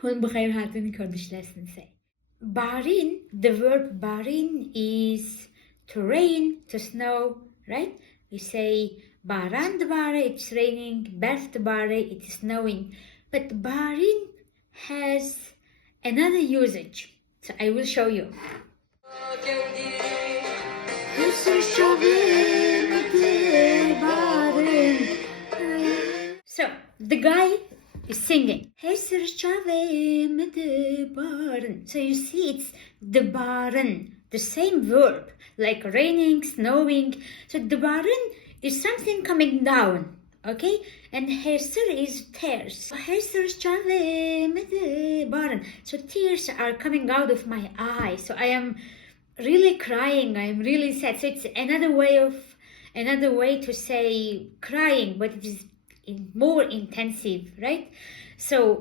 hun b'chayr hatin Kurdish lesson say. Barîn, the word barîn is to rain, to snow, right? We say baran dvare, it's raining, berf dvare, it is snowing. But barîn has another usage, so I will show you. So the guy is singing. So you see it's the barîn, the same verb, like raining, snowing. So the barîn is something coming down, okay? And hesir is tears. So tears are coming out of my eyes. So I am really crying. I am really sad. So it's another way to say crying, but it is more intensive, right? So